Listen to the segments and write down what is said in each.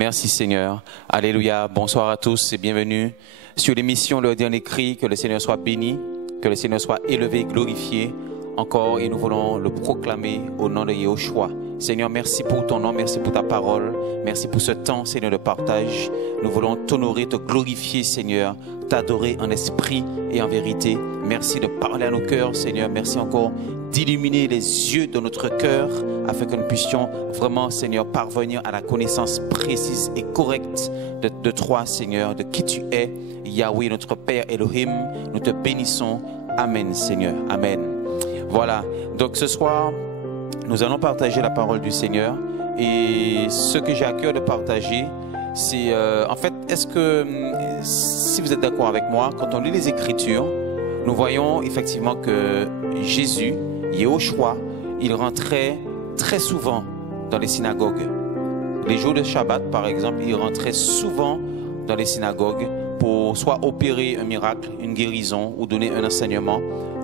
Merci Seigneur. Alléluia. Bonsoir à tous et bienvenue sur l'émission Le Dernier Cri. Que le Seigneur soit béni, que le Seigneur soit élevé, glorifié encore, et nous voulons le proclamer au nom de Yahushua. Seigneur, merci pour ton nom, merci pour ta parole, merci pour ce temps, Seigneur, de partage. Nous voulons t'honorer, te glorifier, Seigneur, t'adorer en esprit et en vérité. Merci de parler à nos cœurs, Seigneur. Merci encore d'illuminer les yeux de notre cœur afin que nous puissions vraiment, Seigneur, parvenir à la connaissance précise et correcte de toi, Seigneur, de qui tu es, Yahweh, notre Père Elohim. Nous te bénissons. Amen, Seigneur. Amen. Voilà. Donc ce soir, nous allons partager la parole du Seigneur. Et ce que j'ai à cœur de partager, c'est en fait, est-ce que, si vous êtes d'accord avec moi, quand on lit les Écritures, nous voyons effectivement que Jésus, Yahushua, il rentrait très souvent dans les synagogues. Les jours de Shabbat, par exemple, il rentrait souvent dans les synagogues pour soit opérer un miracle, une guérison, ou donner un enseignement,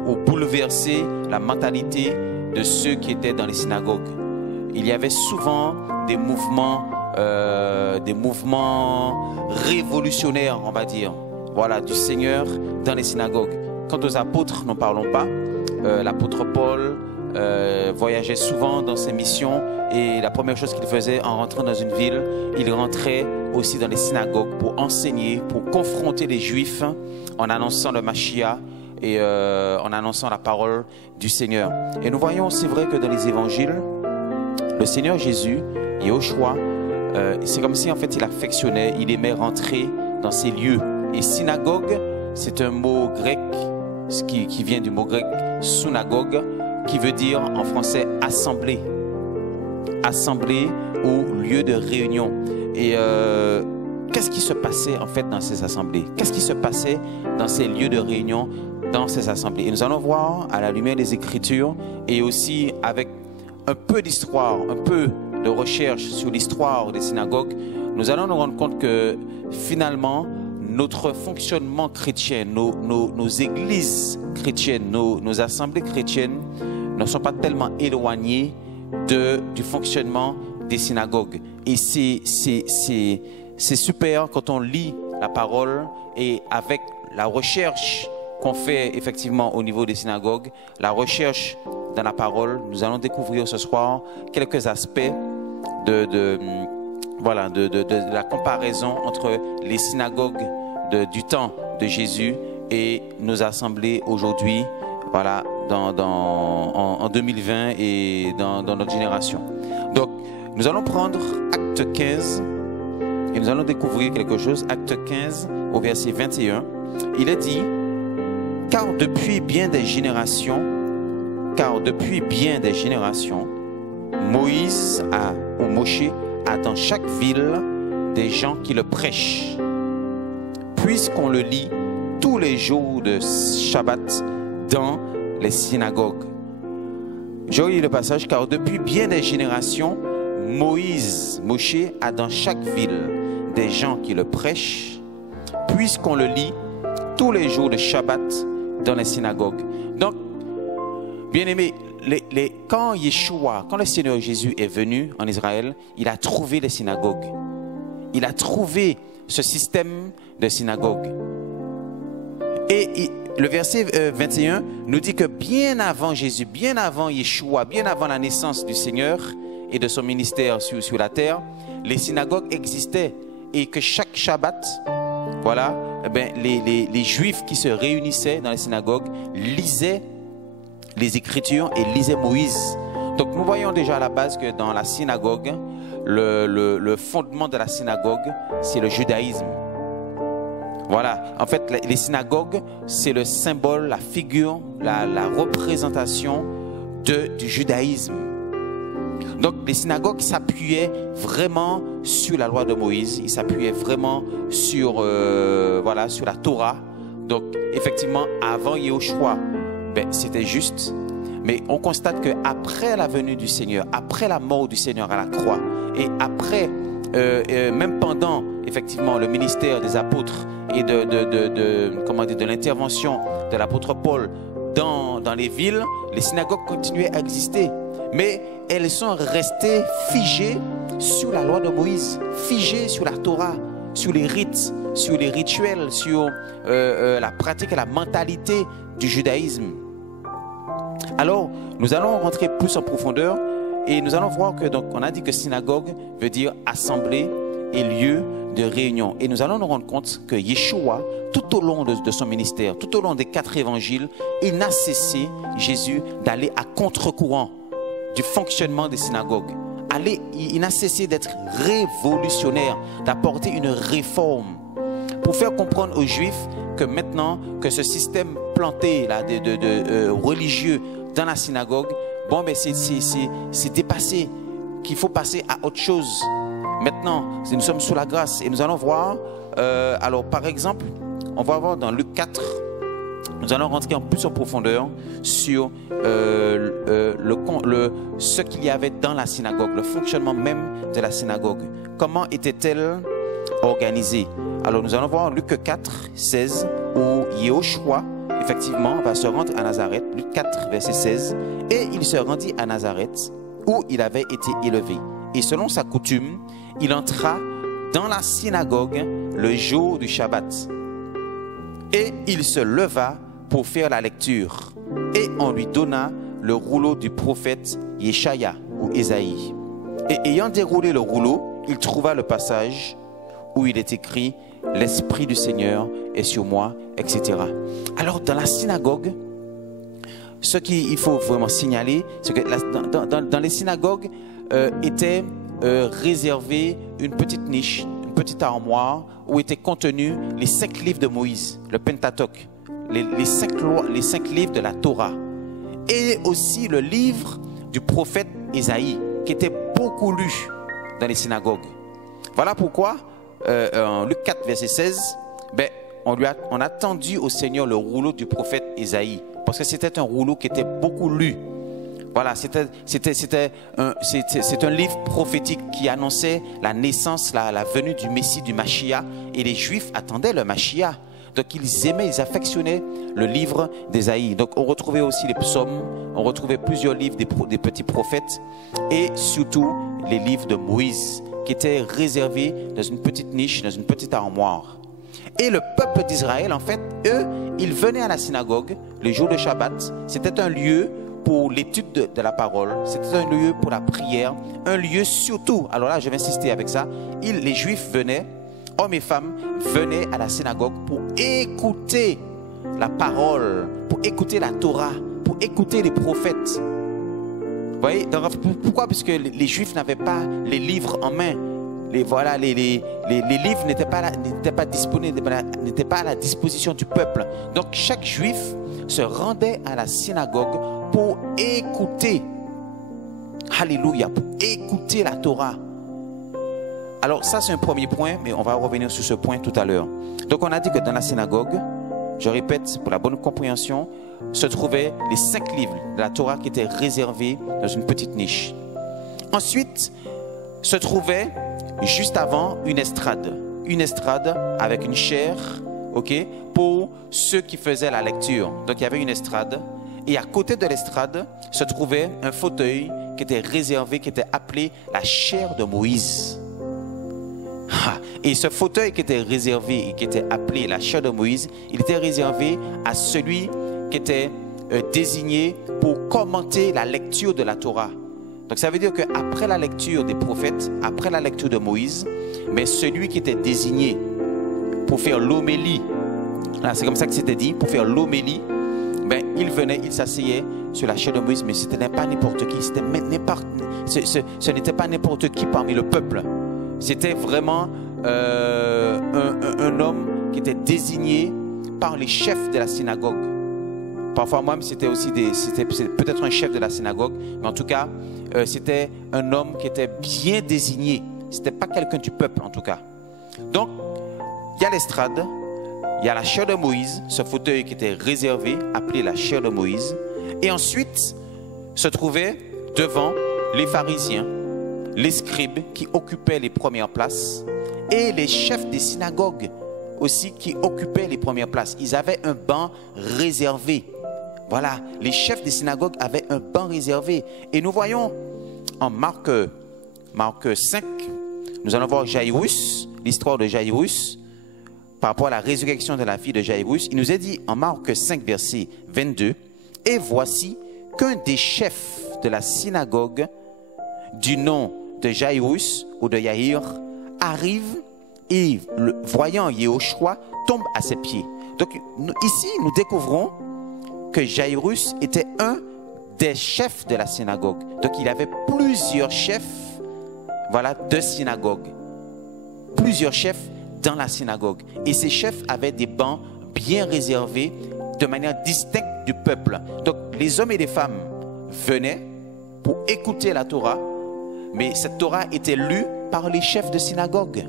ou bouleverser la mentalité de ceux qui étaient dans les synagogues. Il y avait souvent des mouvements révolutionnaires, on va dire, voilà, du Seigneur dans les synagogues. Quant aux apôtres, n'en parlons pas. L'apôtre Paul voyageait souvent dans ses missions, et la première chose qu'il faisait en rentrant dans une ville, il rentrait aussi dans les synagogues pour enseigner, pour confronter les Juifs en annonçant le Mashiach et en annonçant la parole du Seigneur. Et nous voyons, c'est vrai que dans les évangiles, le Seigneur Jésus, Yahushua, c'est comme si en fait il affectionnait, il aimait rentrer dans ces lieux. Et synagogue, c'est un mot grec qui vient du mot grec synagogue, qui veut dire en français assemblée. Assemblée ou lieu de réunion. Et qu'est-ce qui se passait en fait dans ces assemblées? Qu'est-ce qui se passait dans ces lieux de réunion, dans ces assemblées? Et nous allons voir à la lumière des Écritures, et aussi avec un peu d'histoire, un peu de recherche sur l'histoire des synagogues, nous allons nous rendre compte que finalement, notre fonctionnement chrétien, nos églises chrétiennes, nos assemblées chrétiennes ne sont pas tellement éloignées du fonctionnement des synagogues. Et c'est super quand on lit la parole, et avec la recherche qu'on fait effectivement au niveau des synagogues, la recherche dans la parole, nous allons découvrir ce soir quelques aspects de la comparaison entre les synagogues du temps de Jésus et nos assemblées aujourd'hui, voilà, en 2020 et dans notre génération. Donc, nous allons prendre Acte 15 et nous allons découvrir quelque chose. Acte 15 au verset 21, il est dit: car depuis bien des générations, Moïse ou Moshe a dans chaque ville des gens qui le prêchent, puisqu'on le lit tous les jours de Shabbat dans les synagogues. Je relis le passage: car depuis bien des générations, Moshe a dans chaque ville des gens qui le prêchent, puisqu'on le lit tous les jours de Shabbat dans les synagogues. Donc, bien aimé, quand le Seigneur Jésus est venu en Israël, il a trouvé les synagogues. Il a trouvé ce système de synagogue. Et le verset 21 nous dit que bien avant Jésus, bien avant Yeshua, bien avant la naissance du Seigneur et de son ministère sur la terre, les synagogues existaient, et que chaque Shabbat, voilà, les Juifs qui se réunissaient dans les synagogues lisaient les Écritures et lisaient Moïse. Donc nous voyons déjà à la base que dans la synagogue, le fondement de la synagogue, c'est le judaïsme. Voilà, en fait les synagogues, c'est le symbole, la figure, la représentation du judaïsme. Donc les synagogues s'appuyaient vraiment sur la loi de Moïse, ils s'appuyaient vraiment sur la Torah. Donc effectivement, avant Yahushua, c'était juste. Mais on constate qu'après la venue du Seigneur, après la mort du Seigneur à la croix, et après, même pendant effectivement le ministère des apôtres et de l'intervention de l'apôtre Paul dans les villes, les synagogues continuaient à exister. mais elles sont restées figées sur la loi de Moïse, figées sur la Torah, sur les rites, sur les rituels, sur la pratique et la mentalité du judaïsme. Alors, nous allons rentrer plus en profondeur et nous allons voir que, donc, on a dit que synagogue veut dire assemblée et lieu de réunion. Et nous allons nous rendre compte que Yeshua, tout au long de son ministère, tout au long des 4 évangiles, il n'a cessé, Jésus, d'aller à contre-courant du fonctionnement des synagogues. Il n'a cessé d'être révolutionnaire, d'apporter une réforme pour faire comprendre aux Juifs que maintenant que ce système planté là, religieux dans la synagogue, bon, ben c'est dépassé, qu'il faut passer à autre chose. Maintenant, nous sommes sous la grâce et nous allons voir, alors par exemple, on va voir dans Luc 4, nous allons rentrer en plus en profondeur sur ce qu'il y avait dans la synagogue, le fonctionnement même de la synagogue. Comment était-elle organisée? Alors nous allons voir Luc 4, 16, où Yehoshua, effectivement, va se rendre à Nazareth, Luc 4, verset 16, et il se rendit à Nazareth, où il avait été élevé. Et selon sa coutume, il entra dans la synagogue le jour du Shabbat. Et il se leva pour faire la lecture. Et on lui donna le rouleau du prophète Yeshaya ou Ésaïe. Et ayant déroulé le rouleau, il trouva le passage où il est écrit « L'Esprit du Seigneur est sur moi », etc. Alors dans la synagogue, ce qu'il faut vraiment signaler, c'est que dans les synagogues était réservée une petite niche, une petite armoire où étaient contenus les 5 livres de Moïse, le Pentateuque, les 5 livres de la Torah, et aussi le livre du prophète Ésaïe, qui était beaucoup lu dans les synagogues. Voilà pourquoi, en Luc 4, verset 16, ben, on a tendu au Seigneur le rouleau du prophète Ésaïe, parce que c'était un rouleau qui était beaucoup lu. Voilà, c'est un livre prophétique qui annonçait la naissance, la venue du Messie, du Mashiach, et les Juifs attendaient le Mashiach. Donc ils aimaient, ils affectionnaient le livre d'Ésaïe. Donc on retrouvait aussi les psaumes, on retrouvait plusieurs livres des petits prophètes, et surtout les livres de Moïse, qui étaient réservés dans une petite niche, dans une petite armoire. Et le peuple d'Israël, en fait, eux, ils venaient à la synagogue le jour de Shabbat. C'était un lieu pour l'étude de la parole, c'était un lieu pour la prière, un lieu surtout, alors là je vais insister avec ça, les Juifs venaient, hommes et femmes, venaient à la synagogue pour écouter la parole, pour écouter la Torah, pour écouter les prophètes. Vous voyez, donc, pourquoi? Parce que les Juifs n'avaient pas les livres en main. Les livres n'étaient pas disponibles, n'étaient pas à la disposition du peuple. Donc chaque Juif se rendait à la synagogue pour écouter, alléluia, pour écouter la Torah. Alors ça c'est un premier point, mais on va revenir sur ce point tout à l'heure. Donc on a dit que dans la synagogue, je répète pour la bonne compréhension, se trouvaient les 5 livres de la Torah qui étaient réservés dans une petite niche. Ensuite, se trouvait juste avant une estrade avec une chaire, ok, pour ceux qui faisaient la lecture. Donc il y avait une estrade, et à côté de l'estrade se trouvait un fauteuil qui était réservé, qui était appelé la chaire de Moïse. Et ce fauteuil qui était réservé et qui était appelé la chaire de Moïse, il était réservé à celui qui était désigné pour commenter la lecture de la Torah. Donc ça veut dire qu'après la lecture des prophètes, après la lecture de Moïse, mais celui qui était désigné pour faire l'homélie, c'est comme ça que c'était dit, pour faire l'homélie, ben, il venait, il s'asseyait sur la chaire de Moïse, mais ce n'était pas n'importe qui, ce n'était pas n'importe qui parmi le peuple. C'était vraiment un homme qui était désigné par les chefs de la synagogue. Parfois même c'était peut-être un chef de la synagogue, mais en tout cas c'était un homme qui était bien désigné. C'était pas quelqu'un du peuple en tout cas. Donc il y a l'estrade, il y a la chaire de Moïse, ce fauteuil qui était réservé, appelé la chaire de Moïse, et ensuite se trouvaient devant les pharisiens, les scribes qui occupaient les premières places, et les chefs des synagogues aussi qui occupaient les premières places. Ils avaient un banc réservé Voilà, les chefs des synagogues avaient un banc réservé. Et nous voyons en Marc 5, nous allons voir Jairus, l'histoire de Jairus, par rapport à la résurrection de la fille de Jairus. Il nous est dit en Marc 5, verset 22, « Et voici qu'un des chefs de la synagogue du nom de Jairus ou de Yair arrive et, voyant Yehoshua, tombe à ses pieds. » Donc ici, nous découvrons que Jairus était un des chefs de la synagogue. Donc il avait plusieurs chefs, voilà, de synagogue. Plusieurs chefs dans la synagogue. Et ces chefs avaient des bancs bien réservés de manière distincte du peuple. Donc les hommes et les femmes venaient pour écouter la Torah, mais cette Torah était lue par les chefs de synagogue,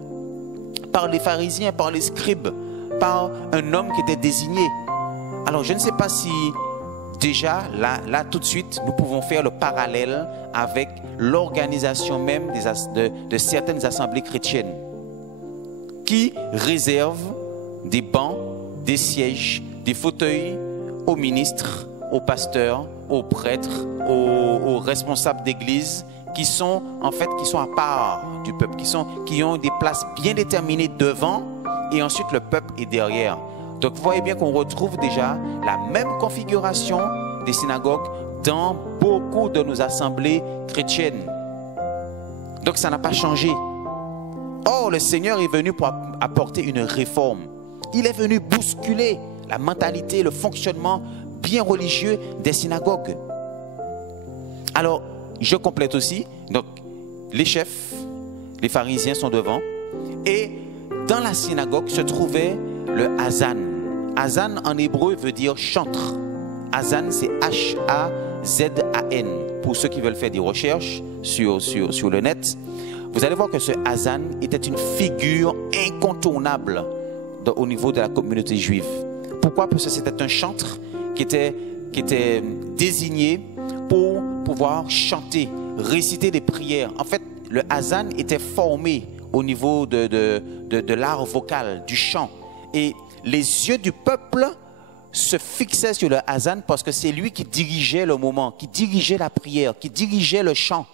par les pharisiens, par les scribes, par un homme qui était désigné. Alors je ne sais pas si déjà là tout de suite nous pouvons faire le parallèle avec l'organisation même de certaines assemblées chrétiennes qui réservent des bancs, des sièges, des fauteuils aux ministres, aux pasteurs, aux prêtres, aux responsables d'église, qui sont à part du peuple, qui ont des places bien déterminées devant, et ensuite le peuple est derrière. Donc vous voyez bien qu'on retrouve déjà la même configuration des synagogues dans beaucoup de nos assemblées chrétiennes. Donc ça n'a pas changé. Or, le Seigneur est venu pour apporter une réforme. Il est venu bousculer la mentalité, le fonctionnement bien religieux des synagogues. Alors, je complète aussi. Donc, les chefs, les pharisiens sont devant. Et dans la synagogue se trouvait le Hazan. Hazan en hébreu veut dire chantre. Hazan, c'est H-A-Z-A-N. Pour ceux qui veulent faire des recherches sur le net, vous allez voir que ce Hazan était une figure incontournable au niveau de la communauté juive. Pourquoi? Parce que c'était un chantre qui était désigné pour pouvoir chanter, réciter des prières. En fait, le Hazan était formé au niveau de l'art vocal, du chant. Et les yeux du peuple se fixaient sur le Hazan parce que c'est lui qui dirigeait le moment, qui dirigeait la prière, qui dirigeait le chant.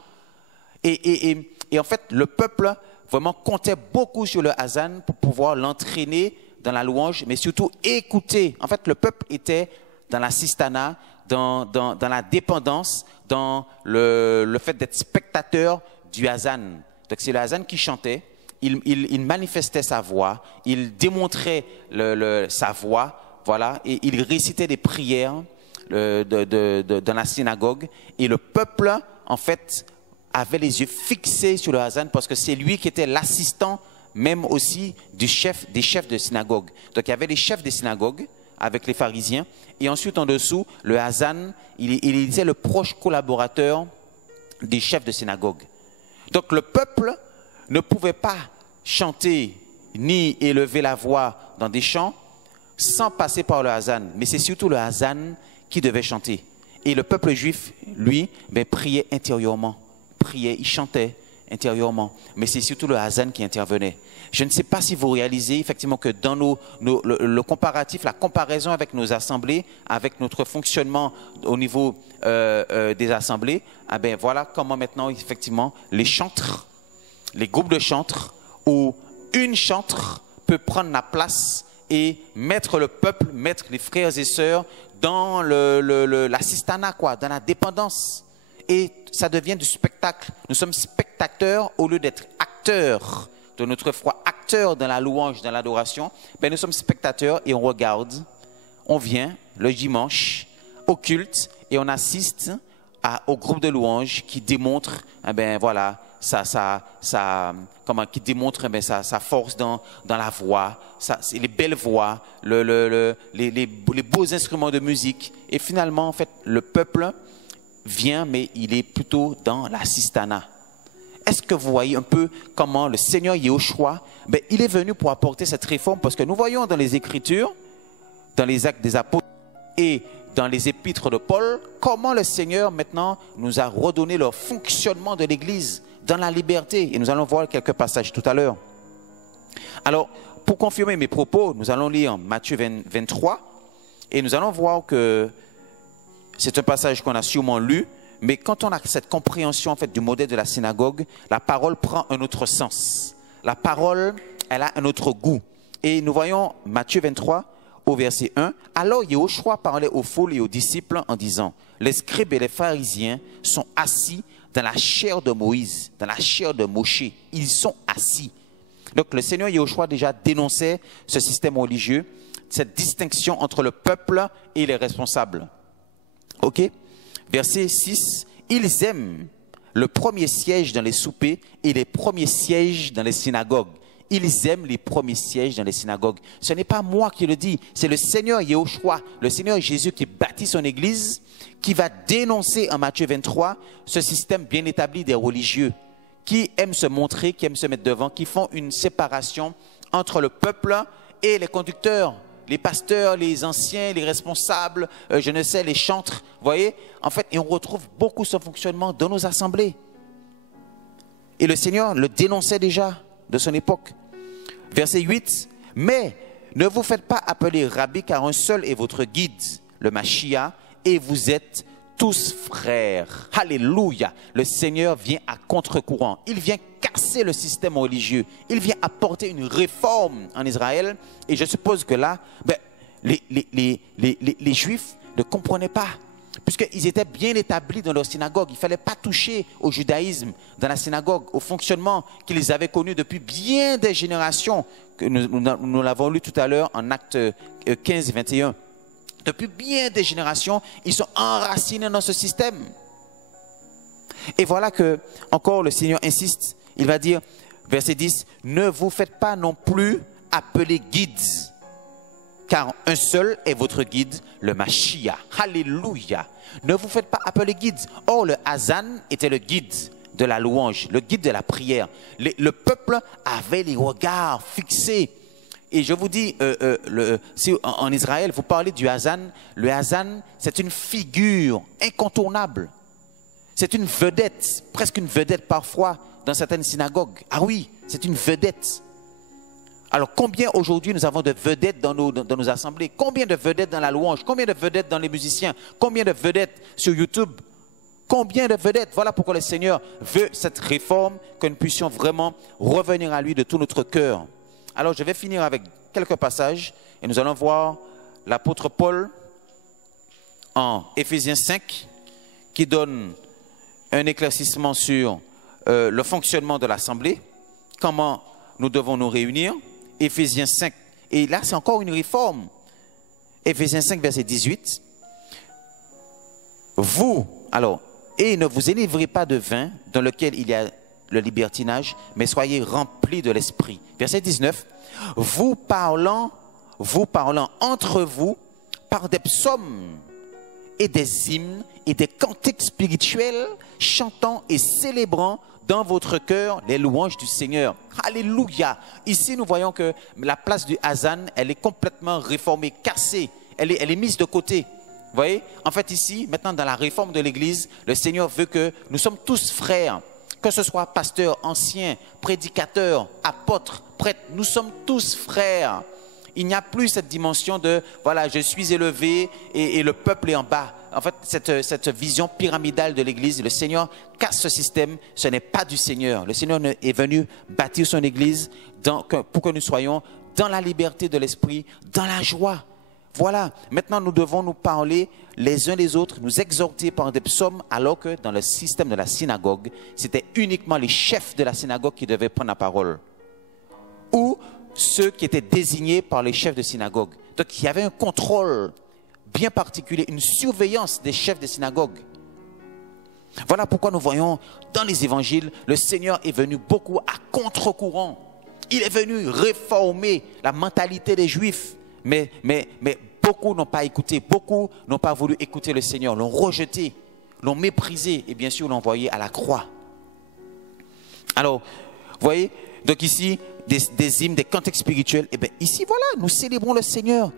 Et en fait, le peuple vraiment comptait beaucoup sur le Hazan pour pouvoir l'entraîner dans la louange, mais surtout écouter. En fait, le peuple était dans la sistana, dans la dépendance, dans le fait d'être spectateur du Hazan. Donc c'est le Hazan qui chantait, il manifestait sa voix, il démontrait sa voix, voilà, et il récitait des prières dans la synagogue. Et le peuple, en fait, avait les yeux fixés sur le Hazan parce que c'est lui qui était l'assistant même aussi des chefs de synagogue. Donc il y avait les chefs des synagogues avec les pharisiens, et ensuite en dessous, le Hazan, il était le proche collaborateur des chefs de synagogue. Donc le peuple ne pouvait pas chanter ni élever la voix dans des chants sans passer par le Hazan, mais c'est surtout le Hazan qui devait chanter. Et le peuple juif, lui, priait intérieurement, il chantait intérieurement, mais c'est surtout le Hazan qui intervenait. Je ne sais pas si vous réalisez effectivement que dans le comparatif, la comparaison avec nos assemblées, avec notre fonctionnement au niveau des assemblées, voilà comment maintenant effectivement les chantres, les groupes de chantres, où une chantre peut prendre la place et mettre le peuple, mettre les frères et sœurs dans l'assistana, dans la dépendance. Et ça devient du spectacle. Nous sommes spectateurs au lieu d'être acteurs de notre foi, acteurs dans la louange, dans l'adoration. Nous sommes spectateurs et on regarde, on vient le dimanche au culte et on assiste au groupe de louange qui démontre, voilà, qui démontre sa force dans la voix, les belles voix, les beaux instruments de musique. Et finalement, en fait, le peuple vient, mais il est plutôt dans l'assistana. Est-ce que vous voyez un peu comment le Seigneur Yehoshua, il est venu pour apporter cette réforme? Parce que nous voyons dans les Écritures, dans les Actes des Apôtres et dans les Épîtres de Paul, comment le Seigneur maintenant nous a redonné le fonctionnement de l'Église dans la liberté. Et nous allons voir quelques passages tout à l'heure. Alors, pour confirmer mes propos, nous allons lire Matthieu 23 et nous allons voir que c'est un passage qu'on a sûrement lu, mais quand on a cette compréhension en fait du modèle de la synagogue, la parole prend un autre sens. La parole, elle a un autre goût. Et nous voyons Matthieu 23 au verset 1. Alors Yehoshua parlait aux foules et aux disciples en disant, les scribes et les pharisiens sont assis dans la chair de Moïse, dans la chair de Moshe. Ils sont assis. Donc le Seigneur Yehoshua déjà dénonçait ce système religieux, cette distinction entre le peuple et les responsables. Ok? Verset 6, ils aiment le premier siège dans les soupers et les premiers sièges dans les synagogues. Ils aiment les premiers sièges dans les synagogues. Ce n'est pas moi qui le dis, c'est le Seigneur Yehoshua, le Seigneur Jésus qui bâtit son église, qui va dénoncer en Matthieu 23 ce système bien établi des religieux, qui aiment se montrer, qui aiment se mettre devant, qui font une séparation entre le peuple et les conducteurs, les pasteurs, les anciens, les responsables, je ne sais, les chantres. Vous voyez, en fait, et on retrouve beaucoup ce fonctionnement dans nos assemblées. Et le Seigneur le dénonçait déjà de son époque. Verset 8, « Mais ne vous faites pas appeler Rabbi, car un seul est votre guide, le Mashiach, et vous êtes tous frères. » Alléluia. Le Seigneur vient à contre-courant. Il vient casser le système religieux. Il vient apporter une réforme en Israël. Et je suppose que là, les Juifs ne comprenaient pas. Puisqu'ils étaient bien établis dans leur synagogue. Il ne fallait pas toucher au judaïsme dans la synagogue, au fonctionnement qu'ils avaient connu depuis bien des générations. Que nous l'avons lu tout à l'heure en Actes 15 et 21. Depuis bien des générations, ils sont enracinés dans ce système. Et voilà que, encore le Seigneur insiste, il va dire, verset 10, « Ne vous faites pas non plus appeler guides, car un seul est votre guide, le Mashiach. » Alléluia. Ne vous faites pas appeler guides. Or, le Hazan était le guide de la louange, le guide de la prière. Le peuple avait les regards fixés. Et je vous dis, si en Israël, vous parlez du Hazan. Le Hazan, c'est une figure incontournable. C'est une vedette, presque une vedette parfois dans certaines synagogues. Ah oui, c'est une vedette. Alors combien aujourd'hui nous avons de vedettes dans nos assemblées? Combien de vedettes dans la louange? Combien de vedettes dans les musiciens? Combien de vedettes sur YouTube? Combien de vedettes? Voilà pourquoi le Seigneur veut cette réforme, que nous puissions vraiment revenir à lui de tout notre cœur. Alors je vais finir avec quelques passages et nous allons voir l'apôtre Paul en Éphésiens 5 qui donne un éclaircissement sur le fonctionnement de l'assemblée, comment nous devons nous réunir. Éphésiens 5, et là c'est encore une réforme. Éphésiens 5 verset 18. Vous, alors, et ne vous enivrez pas de vin dans lequel il y a le libertinage, mais soyez remplis de l'esprit. Verset 19. Vous parlant entre vous par des psaumes et des hymnes et des cantiques spirituels, chantant et célébrant dans votre cœur les louanges du Seigneur. Alléluia. Ici, nous voyons que la place du Hazan, elle est complètement réformée, cassée. Elle est mise de côté. Vous voyez? En fait, ici, maintenant, dans la réforme de l'Église, le Seigneur veut que nous sommes tous frères. Que ce soit pasteur, ancien, prédicateur, apôtre, prêtre, nous sommes tous frères. Il n'y a plus cette dimension de, voilà, je suis élevé et le peuple est en bas. En fait, cette vision pyramidale de l'Église, le Seigneur casse ce système, ce n'est pas du Seigneur. Le Seigneur est venu bâtir son Église pour que nous soyons dans la liberté de l'esprit, dans la joie. Voilà, maintenant nous devons nous parler les uns les autres, nous exhorter par des psaumes, alors que dans le système de la synagogue, c'était uniquement les chefs de la synagogue qui devaient prendre la parole. Ou ceux qui étaient désignés par les chefs de synagogue. Donc il y avait un contrôle bien particulier, une surveillance des chefs de synagogue. Voilà pourquoi nous voyons dans les évangiles, le Seigneur est venu beaucoup à contre-courant. Il est venu réformer la mentalité des Juifs. Mais beaucoup n'ont pas écouté, beaucoup n'ont pas voulu écouter le Seigneur, l'ont rejeté, l'ont méprisé et bien sûr l'ont envoyé à la croix. Alors, vous voyez, donc ici, des hymnes, des cantiques spirituels, et bien ici, voilà, nous célébrons le Seigneur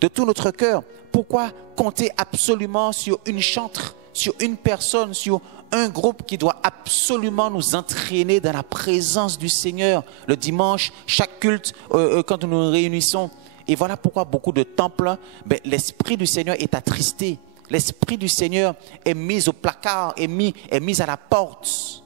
de tout notre cœur. Pourquoi compter absolument sur une chantre, sur une personne, sur un groupe qui doit absolument nous entraîner dans la présence du Seigneur le dimanche, chaque culte, quand nous nous réunissons. Et voilà pourquoi beaucoup de temples, l'Esprit du Seigneur est attristé. L'Esprit du Seigneur est mis au placard, est mis à la porte.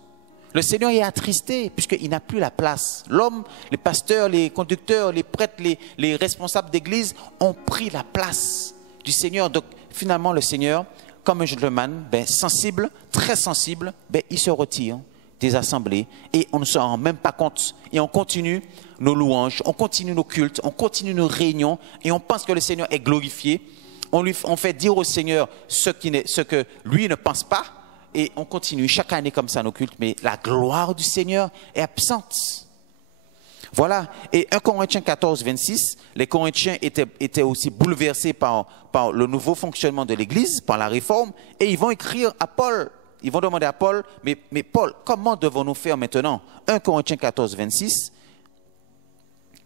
Le Seigneur est attristé puisqu'il n'a plus la place. L'homme, les pasteurs, les conducteurs, les prêtres, les responsables d'église ont pris la place du Seigneur. Donc finalement, le Seigneur, comme un gentleman, sensible, très sensible, il se retire des assemblées et on ne se rend même pas compte. Et on continue nos louanges, on continue nos cultes, on continue nos réunions et on pense que le Seigneur est glorifié. On fait dire au Seigneur ce que lui ne pense pas et on continue chaque année comme ça nos cultes, mais la gloire du Seigneur est absente. Voilà, et 1 Corinthiens 14, 26, les Corinthiens étaient aussi bouleversés par le nouveau fonctionnement de l'Église, par la réforme, et ils vont écrire à Paul, ils vont demander à Paul, mais Paul, comment devons-nous faire maintenant? 1 Corinthiens 14, 26,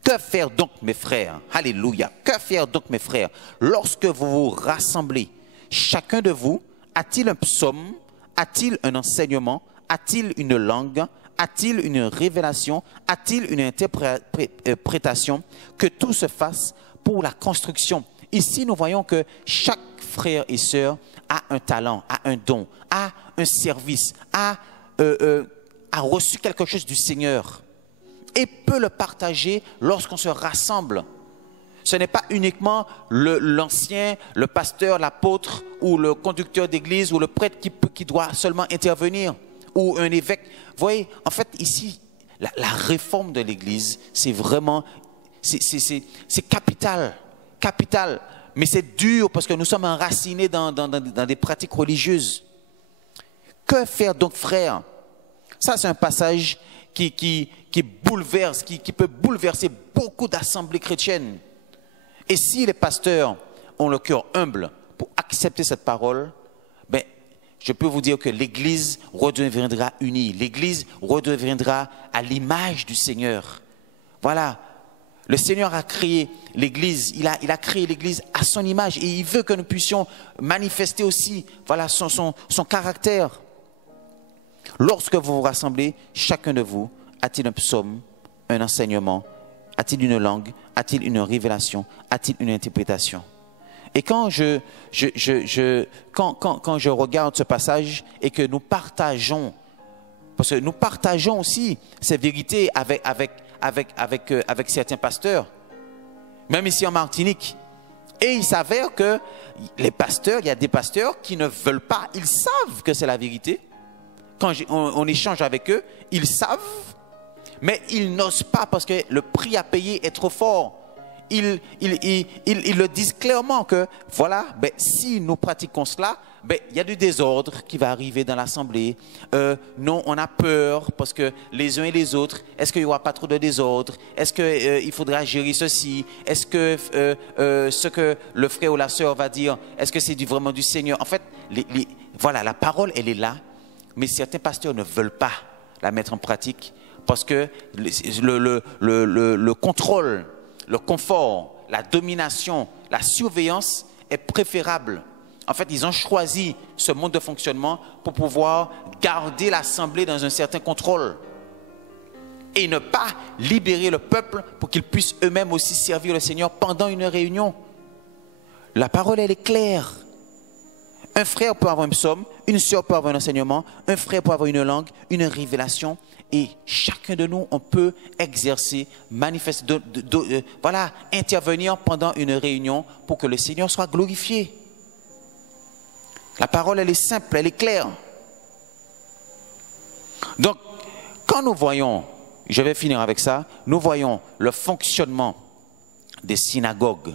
que faire donc mes frères? Alléluia, que faire donc mes frères? Lorsque vous vous rassemblez, chacun de vous a-t-il un psaume? A-t-il un enseignement? A-t-il une langue? A-t-il une révélation? A-t-il une interprétation? Que tout se fasse pour la construction. Ici, nous voyons que chaque frère et sœur a un talent, a un don, a un service, a reçu quelque chose du Seigneur et peut le partager lorsqu'on se rassemble. Ce n'est pas uniquement l'ancien, le pasteur, l'apôtre ou le conducteur d'église ou le prêtre qui doit seulement intervenir ou un évêque. Vous voyez, en fait, ici, la réforme de l'église, c'est vraiment, c'est capital, capital. Mais c'est dur parce que nous sommes enracinés dans des pratiques religieuses. Que faire donc, frères? Ça, c'est un passage qui bouleverse, qui peut bouleverser beaucoup d'assemblées chrétiennes. Et si les pasteurs ont le cœur humble pour accepter cette parole, je peux vous dire que l'Église redeviendra unie. L'Église redeviendra à l'image du Seigneur. Voilà. Le Seigneur a créé l'Église. Il a créé l'Église à son image. Et il veut que nous puissions manifester aussi son caractère. Lorsque vous vous rassemblez, chacun de vous a-t-il un psaume, un enseignement? A-t-il une langue? A-t-il une révélation? A-t-il une interprétation? Et quand je regarde ce passage et que nous partageons, parce que nous partageons aussi ces vérités avec certains pasteurs, même ici en Martinique, et il s'avère que les pasteurs, il y a des pasteurs qui ne veulent pas, ils savent que c'est la vérité. Quand on échange avec eux, ils savent, mais ils n'osent pas parce que le prix à payer est trop fort. Ils le disent clairement que, voilà, si nous pratiquons cela, il y a du désordre qui va arriver dans l'assemblée. Non, on a peur parce que les uns et les autres, est-ce qu'il n'y aura pas trop de désordre? Est-ce qu'il faudra gérer ceci? Est-ce que ce que le frère ou la sœur va dire, est-ce que c'est vraiment du Seigneur? En fait, voilà, la parole, elle est là, mais certains pasteurs ne veulent pas la mettre en pratique parce que le contrôle, le confort, la domination, la surveillance est préférable. En fait, ils ont choisi ce mode de fonctionnement pour pouvoir garder l'assemblée dans un certain contrôle et ne pas libérer le peuple pour qu'ils puissent eux-mêmes aussi servir le Seigneur pendant une réunion. La parole, elle est claire. Un frère peut avoir un psaume, une sœur peut avoir un enseignement, un frère peut avoir une langue, une révélation. Et chacun de nous, on peut exercer, manifester, intervenir pendant une réunion pour que le Seigneur soit glorifié. La parole, elle est simple, elle est claire. Donc, quand nous voyons, je vais finir avec ça, nous voyons le fonctionnement des synagogues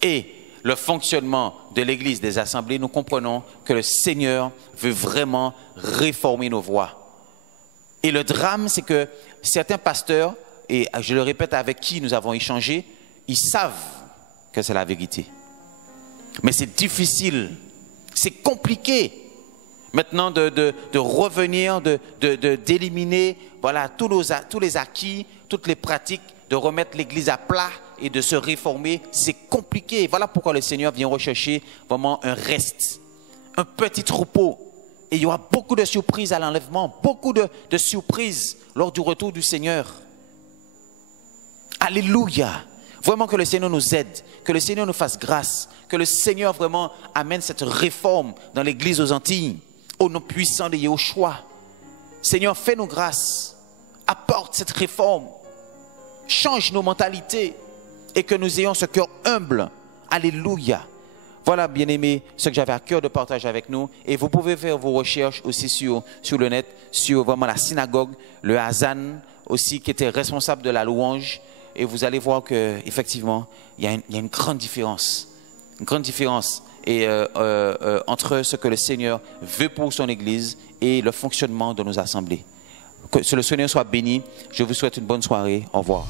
et le fonctionnement de l'église, des assemblées, nous comprenons que le Seigneur veut vraiment réformer nos voies. Et le drame, c'est que certains pasteurs, et je le répète avec qui nous avons échangé, ils savent que c'est la vérité. Mais c'est difficile, c'est compliqué maintenant de revenir, d'éliminer tous les acquis, toutes les pratiques, de remettre l'église à plat et de se réformer. C'est compliqué. Voilà pourquoi le Seigneur vient rechercher vraiment un reste, un petit troupeau. Et il y aura beaucoup de surprises à l'enlèvement, beaucoup de surprises lors du retour du Seigneur. Alléluia. Vraiment que le Seigneur nous aide, que le Seigneur nous fasse grâce, que le Seigneur vraiment amène cette réforme dans l'église aux Antilles, au nom puissant de Yahushua. Seigneur, fais-nous grâce, apporte cette réforme, change nos mentalités et que nous ayons ce cœur humble. Alléluia. Voilà, bien-aimés, ce que j'avais à cœur de partager avec nous. Et vous pouvez faire vos recherches aussi sur le net, sur vraiment la synagogue, le Hazan aussi, qui était responsable de la louange. Et vous allez voir qu'effectivement, il y a une grande différence. Une grande différence entre ce que le Seigneur veut pour son Église et le fonctionnement de nos assemblées. Que le Seigneur soit béni. Je vous souhaite une bonne soirée. Au revoir.